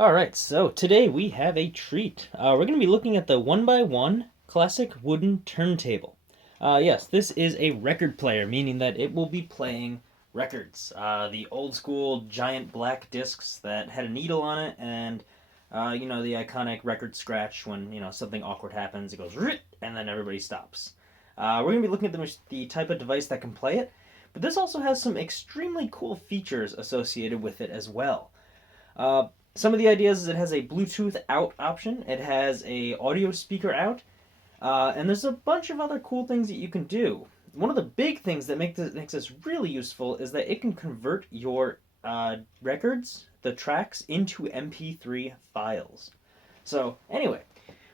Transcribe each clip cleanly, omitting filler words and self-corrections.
Alright, so today we have a treat. We're going to be looking at the 1x1 classic wooden turntable. Yes, this is a record player, meaning that it will be playing records. The old school giant black discs that had a needle on it and, the iconic record scratch when, something awkward happens, it goes "Rit," and then everybody stops. We're going to be looking at the type of device that can play it, but this also has some extremely cool features associated with it as well. Uh, some of the ideas is it has a Bluetooth out option. It has a audio speaker out, and there's a bunch of other cool things that you can do. One of the big things that makes this really useful is that it can convert your records, the tracks, into MP3 files. So anyway,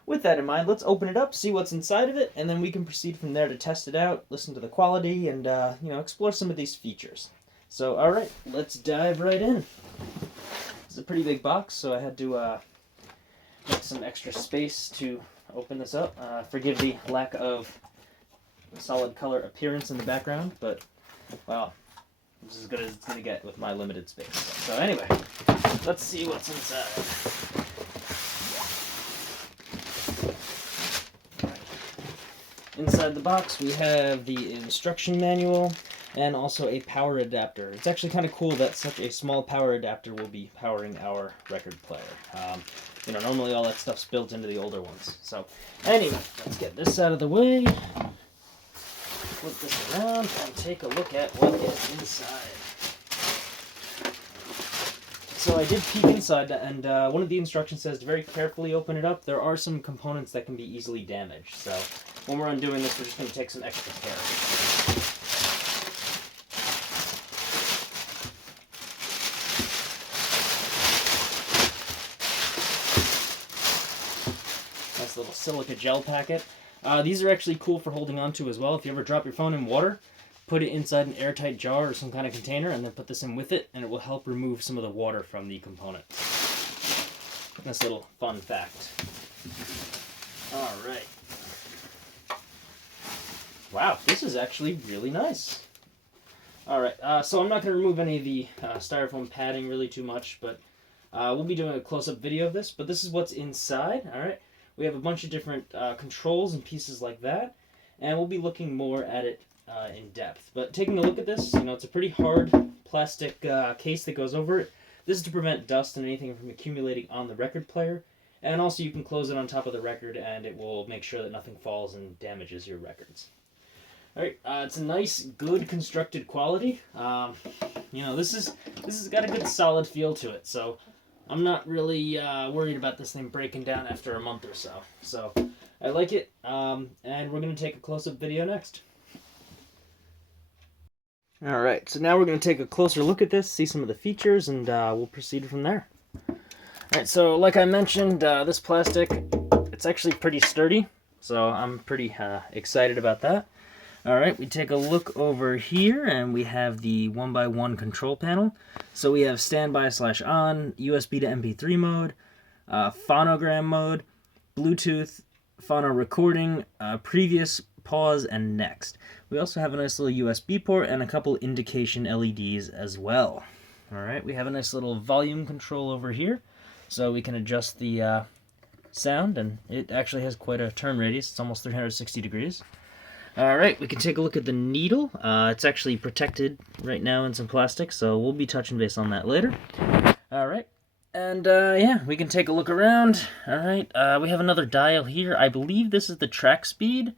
with that in mind, let's open it up, see what's inside of it, and then we can proceed from there to test it out, listen to the quality, and explore some of these features. So all right, let's dive right in. It's a pretty big box, so I had to make some extra space to open this up. Forgive the lack of solid color appearance in the background, but, well, it's as good as it's going to get with my limited space. So anyway, let's see what's inside. Inside the box, we have the instruction manual and also a power adapter. It's actually kind of cool that such a small power adapter will be powering our record player. Normally all that stuff's built into the older ones. So, anyway, let's get this out of the way, flip this around, and take a look at what is inside. So I did peek inside, and one of the instructions says to very carefully open it up. There are some components that can be easily damaged, so when we're undoing this, we're just going to take some extra care. Nice little silica gel packet. These are actually cool for holding onto as well. If you ever drop your phone in water, put it inside an airtight jar or some kind of container and then put this in with it, and it will help remove some of the water from the component. Nice little fun fact. Alright. Wow, this is actually really nice. Alright, so I'm not going to remove any of the styrofoam padding really too much, but we'll be doing a close-up video of this, but this is what's inside. Alright, we have a bunch of different controls and pieces like that, and we'll be looking more at it in depth. But taking a look at this, it's a pretty hard plastic case that goes over it. This is to prevent dust and anything from accumulating on the record player, and also you can close it on top of the record and it will make sure that nothing falls and damages your records. Alright, it's a nice, good constructed quality. This has got a good solid feel to it, so I'm not really worried about this thing breaking down after a month or so. So I like it, and we're going to take a close-up video next. Alright, so now we're going to take a closer look at this, see some of the features, and we'll proceed from there. Alright, so like I mentioned, this plastic, it's actually pretty sturdy, so I'm pretty excited about that. Alright, we take a look over here, and we have the 1x1 control panel. So we have standby/on, USB to MP3 mode, phonogram mode, Bluetooth, phono recording, previous, pause, and next. We also have a nice little USB port and a couple indication LEDs as well. Alright, we have a nice little volume control over here, so we can adjust the sound, and it actually has quite a turn radius. It's almost 360 degrees. Alright, we can take a look at the needle. It's actually protected right now in some plastic, so we'll be touching base on that later. Alright, and yeah, we can take a look around. Alright, we have another dial here. I believe this is the track speed.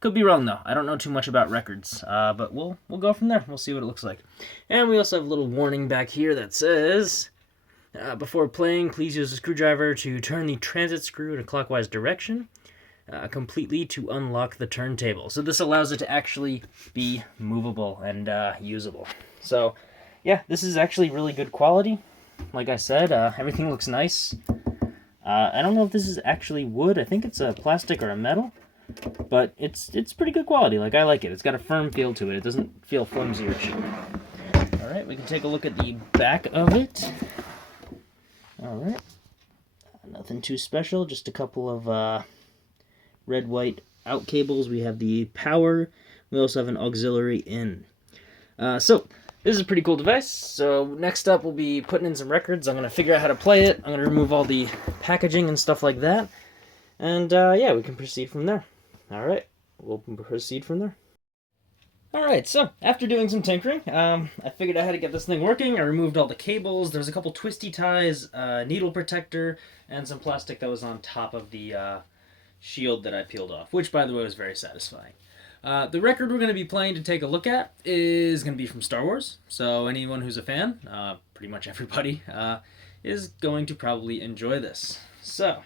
Could be wrong though. I don't know too much about records, but we'll go from there. We'll see what it looks like. And we also have a little warning back here that says, before playing, please use a screwdriver to turn the transit screw in a clockwise direction. Completely to unlock the turntable. So this allows it to actually be movable and usable. So yeah, this is actually really good quality. Like I said, everything looks nice. I don't know if this is actually wood. I think it's a plastic or a metal, but it's pretty good quality. Like, I like it. It's got a firm feel to it. It doesn't feel flimsy or cheap. Alright, we can take a look at the back of it. Alright. Nothing too special, just a couple of red, white out cables. We have the power. We also have an auxiliary in. So This is a pretty cool device. So next up, we'll be putting in some records. I'm going to figure out how to play it. I'm going to remove all the packaging and stuff like that. And yeah, we can proceed from there. All right, we'll proceed from there. All right, so after doing some tinkering, I figured out how to get this thing working. I removed all the cables. There was a couple twisty ties, needle protector, and some plastic that was on top of the shield that I peeled off, which, by the way, was very satisfying. The record we're going to be playing to take a look at is going to be from Star Wars. So anyone who's a fan, pretty much everybody, is going to probably enjoy this. So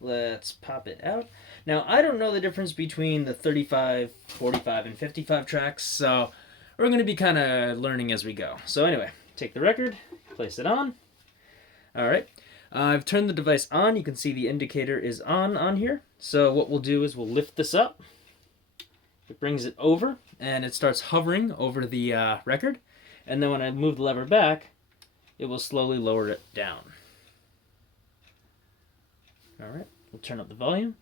let's pop it out. Now, I don't know the difference between the 35, 45, and 55 tracks, so we're going to be kind of learning as we go. So anyway, take the record, place it on. All right. I've turned the device on. You can see the indicator is on here. So what we'll do is we'll lift this up. It brings it over, and it starts hovering over the record. And then when I move the lever back, it will slowly lower it down. All right. We'll turn up the volume.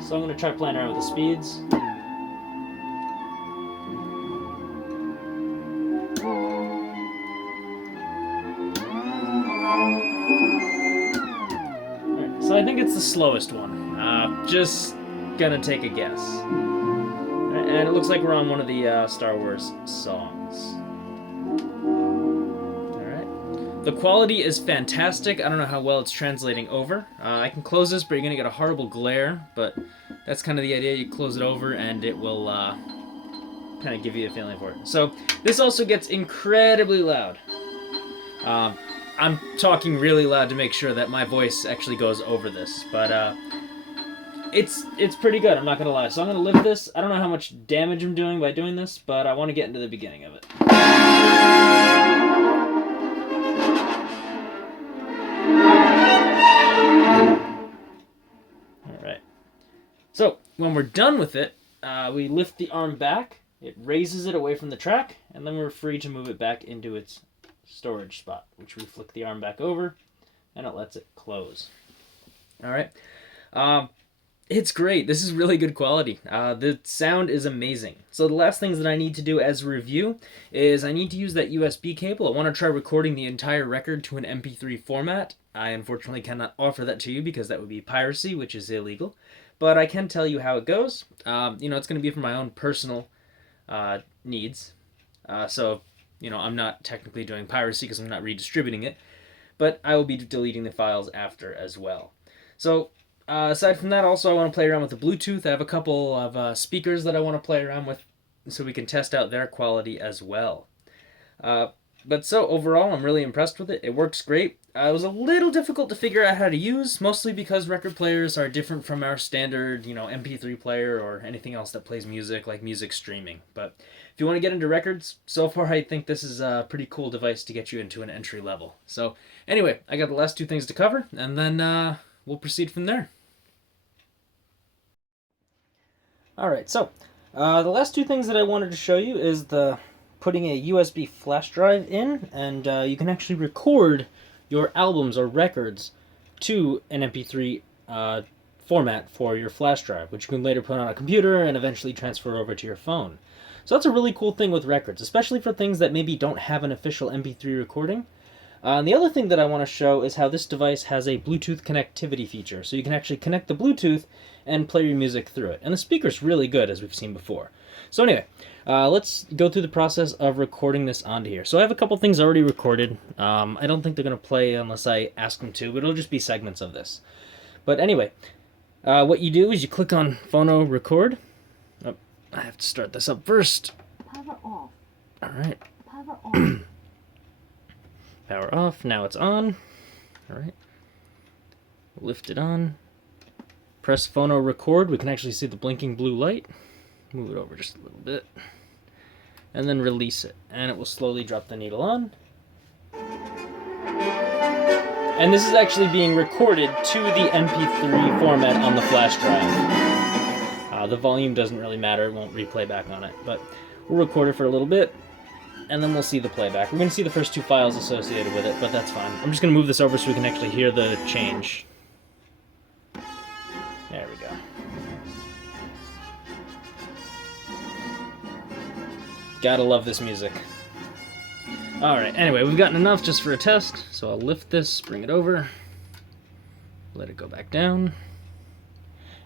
So I'm going to try playing around with the speeds. Right, so I think it's the slowest one. Just gonna take a guess. And it looks like we're on one of the Star Wars songs. The quality is fantastic. I don't know how well it's translating over. I can close this, but you're going to get a horrible glare. But that's kind of the idea. You close it over, and it will kind of give you a feeling for it. So this also gets incredibly loud. I'm talking really loud to make sure that my voice actually goes over this. But it's pretty good, I'm not going to lie. So I'm going to lift this. I don't know how much damage I'm doing by doing this, but I want to get into the beginning of it. So when we're done with it, we lift the arm back, it raises it away from the track, and then we're free to move it back into its storage spot, which we flick the arm back over, and it lets it close. All right. It's great. This is really good quality. The sound is amazing. So the last things that I need to do as a review is I need to use that USB cable. I want to try recording the entire record to an MP3 format. I unfortunately cannot offer that to you because that would be piracy, which is illegal. But I can tell you how it goes. It's going to be for my own personal needs. So, I'm not technically doing piracy because I'm not redistributing it. But I will be deleting the files after as well. So, aside from that, also I want to play around with the Bluetooth. I have a couple of speakers that I want to play around with so we can test out their quality as well. But so overall, I'm really impressed with it. It works great. It was a little difficult to figure out how to use, mostly because record players are different from our standard, MP3 player or anything else that plays music, like music streaming. But if you want to get into records, so far I think this is a pretty cool device to get you into an entry level. So anyway, I got the last two things to cover, and then we'll proceed from there. Alright, so the last two things that I wanted to show you is putting a USB flash drive in, and you can actually record your albums or records to an MP3 format for your flash drive, which you can later put on a computer and eventually transfer over to your phone. So that's a really cool thing with records, especially for things that maybe don't have an official MP3 recording. And the other thing that I want to show is how this device has a Bluetooth connectivity feature, so you can actually connect the Bluetooth and play your music through it. And the speaker's really good, as we've seen before. So anyway, let's go through the process of recording this onto here. So I have a couple things already recorded. I don't think they're going to play unless I ask them to, but it'll just be segments of this. But anyway, what you do is you click on Phono Record. Oh, I have to start this up first. Power off. All right. Power off. Power off. Now it's on. All right. Lift it on. Press Phono Record. We can actually see the blinking blue light. Move it over just a little bit. And then release it. And it will slowly drop the needle on. And this is actually being recorded to the MP3 format on the flash drive. The volume doesn't really matter. It won't replay back on it. But we'll record it for a little bit. and then we'll see the playback. We're going to see the first 2 files associated with it, but that's fine. I'm just going to move this over so we can actually hear the change. There we go. Gotta love this music. Alright, anyway, we've gotten enough just for a test, so I'll lift this, bring it over, let it go back down.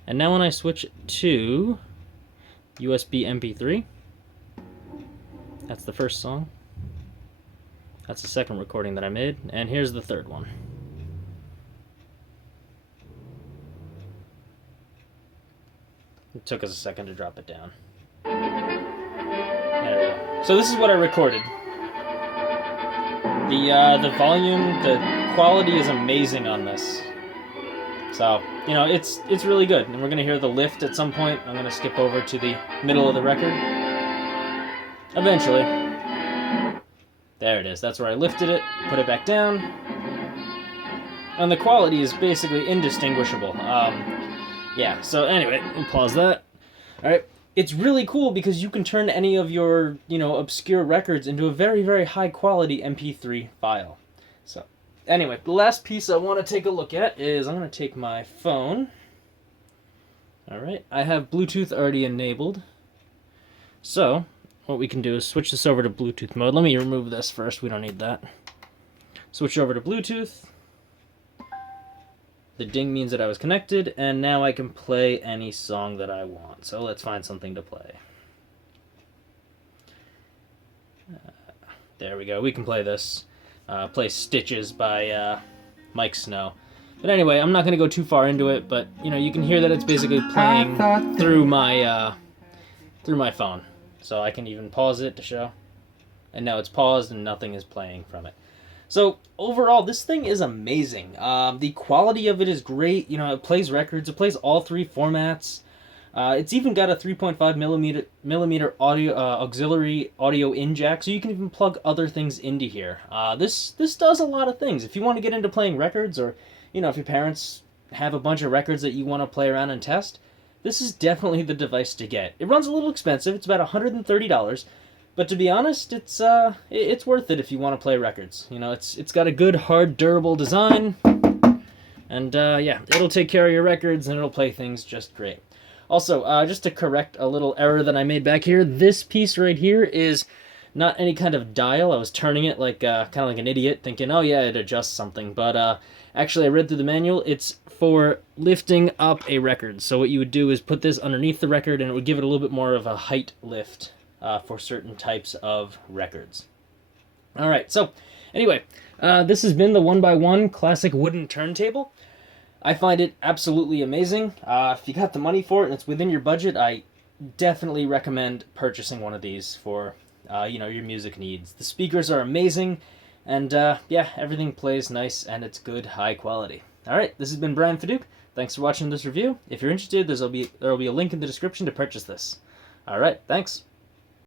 And now when I switch it to USB MP3, that's the first song. That's the second recording that I made, and here's the third one. It took us a second to drop it down. There we go. So this is what I recorded. The volume, the quality is amazing on this. So, you know, it's really good. And we're going to hear the lift at some point. I'm going to skip over to the middle of the record. Eventually. There it is. That's where I lifted it, put it back down. And the quality is basically indistinguishable. Yeah, so anyway, we'll pause that. Alright, it's really cool because you can turn any of your, you know, obscure records into a very, very high quality MP3 file. So, anyway, the last piece I want to take a look at is I'm going to take my phone. Alright, I have Bluetooth already enabled. So, what we can do is switch this over to Bluetooth mode. Let me remove this first, we don't need that. Switch over to Bluetooth. The ding means that I was connected, and now I can play any song that I want. So let's find something to play. There we go, we can play this. Play Stitches by Mike Snow. But anyway, I'm not going to go too far into it, but you know, you can hear that it's basically playing through my phone. So I can even pause it to show. And now it's paused and nothing is playing from it. So overall, this thing is amazing. The quality of it is great. You know, it plays records. It plays all 3 formats. It's even got a 3.5 millimeter audio auxiliary audio in jack, so you can even plug other things into here. This does a lot of things. If you want to get into playing records, or you know, if your parents have a bunch of records that you want to play around and test, this is definitely the device to get. It runs a little expensive. It's about $130. But to be honest, it's worth it if you want to play records. You know, it's got a good, hard, durable design, and yeah, it'll take care of your records and it'll play things just great. Also, just to correct a little error that I made back here, this piece right here is not any kind of dial. I was turning it like kind of like an idiot, thinking, oh yeah, it adjusts something. But actually, I read through the manual. It's for lifting up a record. So what you would do is put this underneath the record, and it would give it a little bit more of a height lift. For certain types of records. Alright, so anyway, this has been the 1ByOne classic wooden turntable. I find it absolutely amazing. If you got the money for it and it's within your budget, I definitely recommend purchasing one of these for you know, your music needs. The speakers are amazing, and yeah, everything plays nice and it's good, high quality. Alright, this has been Brian Fadouk. Thanks for watching this review. If you're interested, there will be a link in the description to purchase this. Alright, thanks.